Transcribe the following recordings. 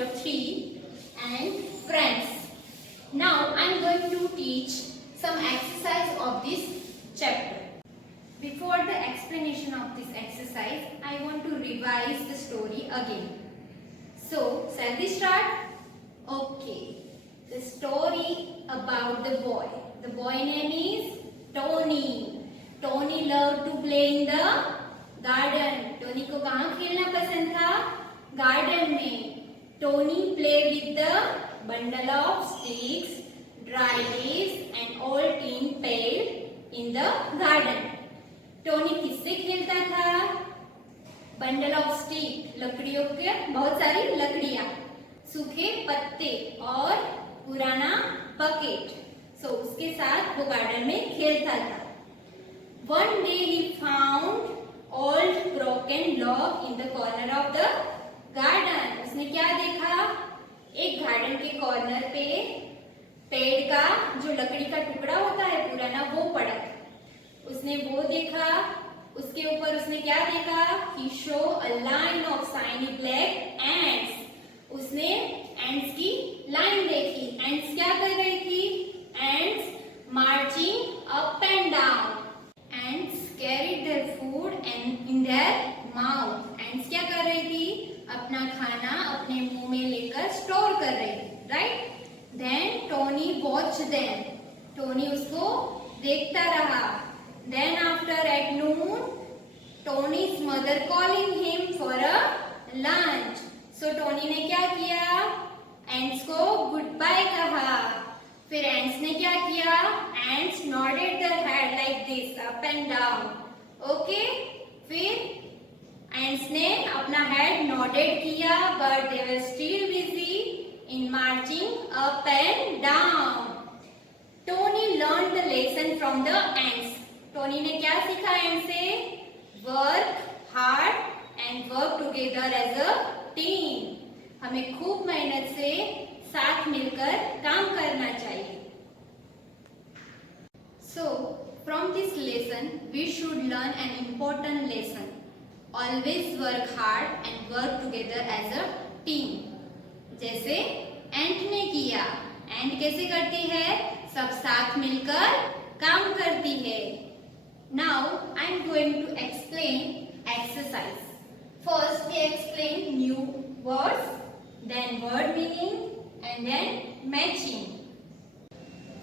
number 3 and friends. Now I am going to teach some exercise of this chapter. Before the explanation of this exercise, I want to revise the story again. So, shall we start? Okay. The story about the boy. The boy name is Tony. Tony loved to play in the garden. Tony को कहाँ खेलना पसंद था? Garden में. Tony played with the bundle of sticks, dry leaves and old tin pail in the garden. Tony किससे खेलता था? Bundle of stick, लकड़ियों के बहुत सारी लकड़ियां, सूखे पत्ते और पुराना बकेट, सो उसके साथ वो गार्डन में खेलता था. One day he found old broken log in the corner of the garden. उसने क्या देखा? एक गार्डन के कॉर्नर पे पेड़ का जो लकड़ी का टुकड़ा होता है पुराना, वो पड़ा था. उसने वो देखा. उसके ऊपर उसने क्या देखा? He saw a line of shiny black ants. उसने ants की लाइन देखी. ants क्या कर रही थी? ants marching up and down. ants carried their food and in their mouth. ants क्या कर रही थी? अपना खाना अपने मुंह में लेकर स्टोर कर रही थी. Right? Then Tony watched them. Tony उसको देखता रहा. Then after at noon, Tony's mother calling him for a lunch. So Tony ने क्या किया? Ants को goodbye कहा. फिर ants ने क्या किया? Ants nodded their head like this, up and down. Okay? फिर ants ने अपना head nodded किया, but they were still busy in marching up and down. Tony learned the lesson from the ants. Tony ने क्या सीखा end से? Work hard and work together as a team. हमें खूब मेहनत से साथ मिलकर काम करना चाहिए. So from this lesson we should learn an important lesson. Always work hard and work together as a team. जैसे एंट ने किया. एंट कैसे करती है? सब साथ मिलकर काम करती है. Now I am going to explain exercise. First we explain new words, then word meaning and then matching.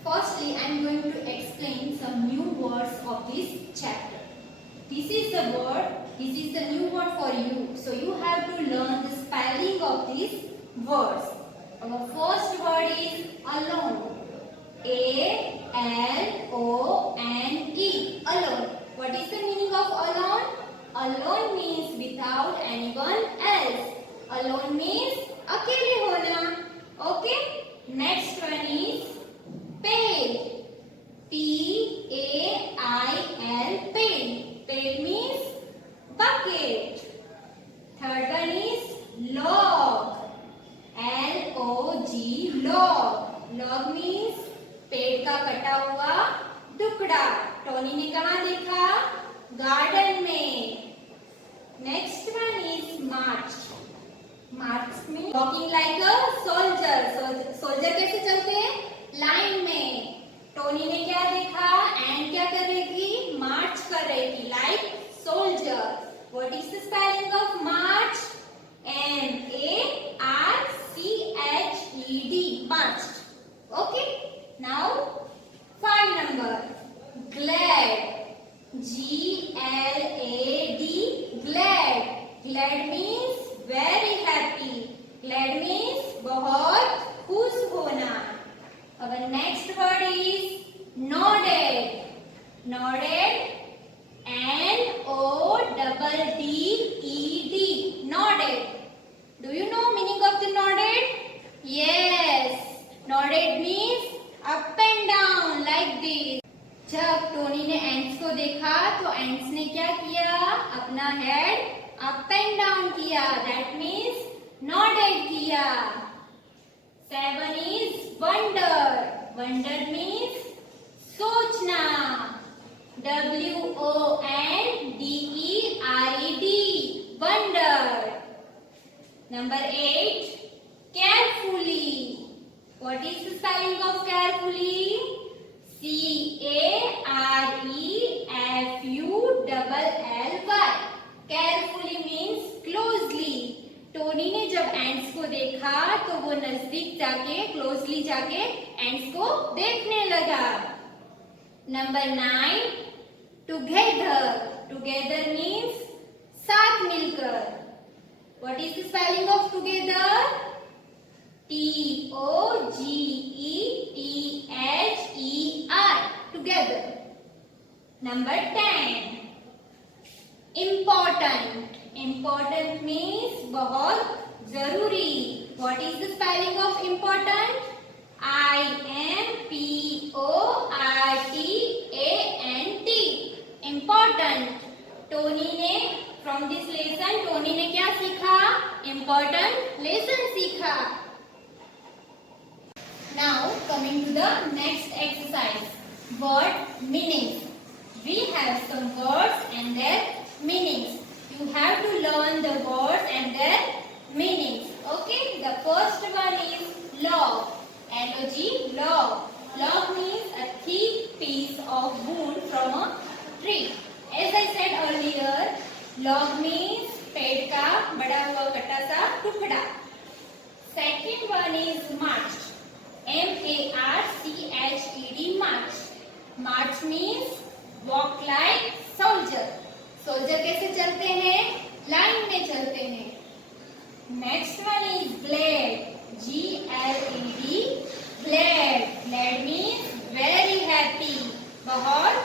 Firstly I am going to explain some new words of this chapter. This is the word, this is the new word for you. So you have to learn the spelling of these words. Our first word is alone. A-L-O-N-E. Alone. What is the meaning of alone? Alone means without anyone else. Alone means अकेले होना. Okay? Next one is pail. P-A-I-L. Pail. Pail means bucket. Third one is log. L-O-G. Log. Log means पेड़ का कटा हुआ टुकड़ा. Tony ने कहाँ देखा? गार्डन में. नेक्स्ट वन इज मार्च. मार्च में walking like a soldier. Soldier कैसे चलते हैं? लाइन में. टोनी ने क्या देखा? एंड क्या कर रही थी? मार्च कर रही थी like soldier. What is the spelling of March? M-A-R-C-H-E-D. March. Okay? Now, 5 number. Glad. G-L-A-D. Glad. Glad means very happy. Glad means बहुत खुश होना. Our next word is nodded. Nodded. N-O-D-D-E-D. Nodded. Do you know meaning of the nodded? Yes. Nodded means up and down like this. जब Tony ने ants को देखा तो ants ने क्या किया? अपना हेड अप एंड डाउन किया. दैट मीन्स नॉडेड किया. 7 इज वंडर. वंडर मीन्स सोचना. W-O-N-D-E-R-E-D. Wonder. Number 8, What is the spelling of carefully? Carefully. Carefully means closely. Tony ने जब एंड्स को देखा तो वो नजदीक जाके क्लोजली जाके एंड्स को देखने लगा. Number 9, together. टुगेदर मीन्स साथ मिलकर. What is the spelling of together? Togethер. Together. Number 10, important. Important means बहुत जरूरी. What is the spelling of important? Important. Important. Tony ने from this lesson टोनी ने क्या सीखा? Important lesson सीखा. Now coming to the next exercise, word meanings. We have some words and their meanings. You have to learn the words and their meanings. Okay, the first one is log. L-O-G, log. Log means a thick piece of wood from a tree. As I said earlier, log means पेड़ का बड़ा हुआ कटा सा टुकड़ा. Second one is march. M-A-R-C-H-E-D, march. March means walk like soldier. Soldier कैसे चलते हैं? लाइन में चलते हैं. Next one is glad. G-L-A-D, glad. Glad means very happy, बहुत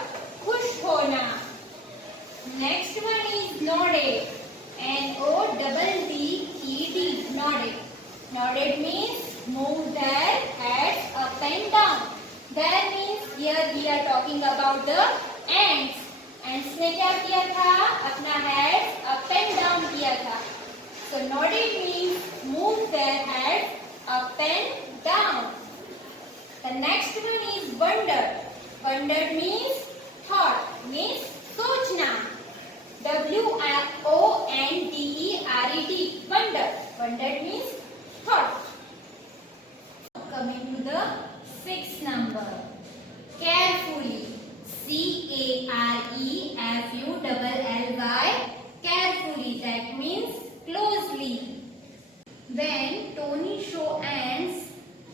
खुश होना. Next one is nodded. N-O-D-D-E-D, nodded. Nodded means move their heads up and down. That means here we are talking about the ants. Ends ने क्या किया था? अपना head up and down किया था. So nodded means move their head up and down. The next one is wonder. Wonder means thought, means सोचना. W-O-N-D-E-R-E-D, wonder. Wonder means thought. Coming to the 6th number, carefully. C-A-R-E-F-U-L-L-Y, carefully. That means closely. When Tony saw ants,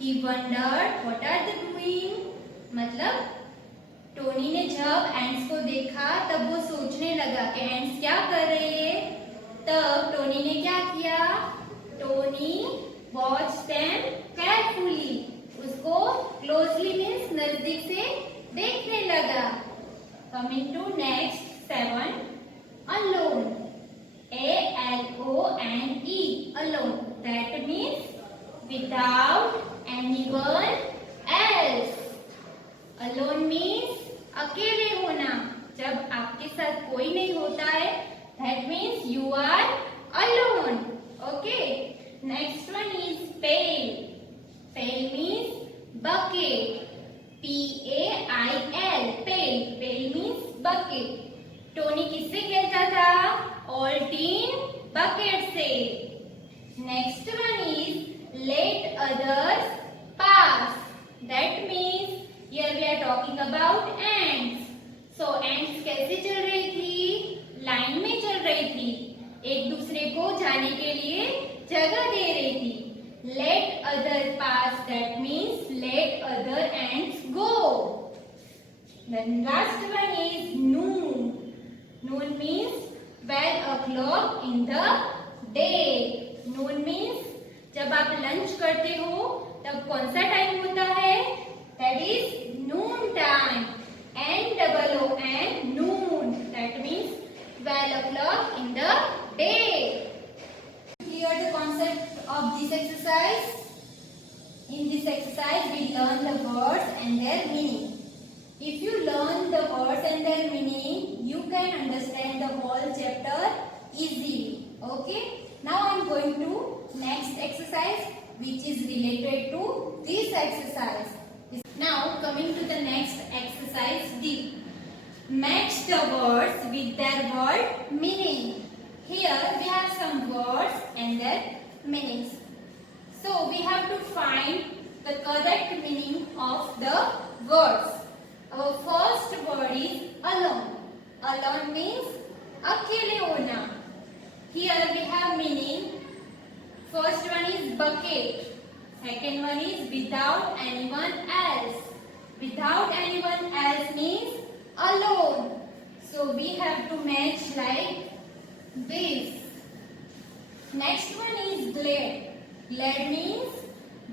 he wondered what are they doing. मतलब Tony ने जब ants को देखा तब वो सोचने लगा कि एंट्स क्या कर रहे हैं. तब टोनी ने क्या किया? Tony watched them carefully. उसको closely means नजदीक से देखने लगा. Coming to next 7, alone. A-L-O-N-E, alone. That means without anyone else. Alone means अकेले होना. जब आपके साथ कोई नहीं होता है, that means you are alone. Okay. Next one is pail. Pail means bucket. P-A-I-L, pail. Pail means bucket. Tony किससे खेलता था? ऑल्टीन बकेट से. Next one is let others pass. That means here we are talking about ants. So ants कैसे चल रही थी? Line में चल रही थी. एक दूसरे को जाने के लिए जगह दे रही थी. Let other pass, that means let other ants go. The last one is noon. Noon means 12 o'clock in the day. Noon means जब आप लंच करते हो तब कौन सा टाइम होता है? That is noon time. N-O-O-N, noon. That means 12 o'clock in the day. Clear the concept of this exercise? In this exercise we learn the words and their meaning. If you learn the words and their meaning, you can understand the whole chapter easily. Okay? Now I am going to next exercise which is related to this exercise. Now coming to the next exercise D. Match the words with their word meaning. Here we have some words and their meanings. So we have to find the correct meaning of the words. Our first word is alone. Alone means अकेले होना. Here we have meaning. First one is bucket. Second one is without anyone else. Without anyone else means alone. So we have to match like this. Next one is glad. Glad means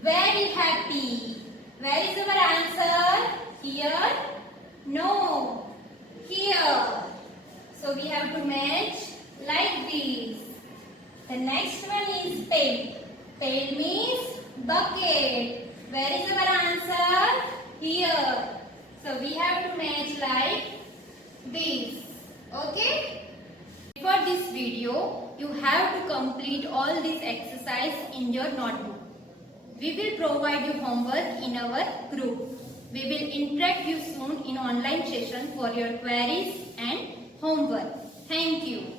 very happy. Where is our answer? Here? No. Here. So we have to match like this. The next one is pail. Pail means bucket. Where is our answer? Here. So we have to match like this. Okay? For this video, you have to complete all this exercise in your notebook. We will provide you homework in our group. We will interact you soon in online session for your queries and homework. Thank you.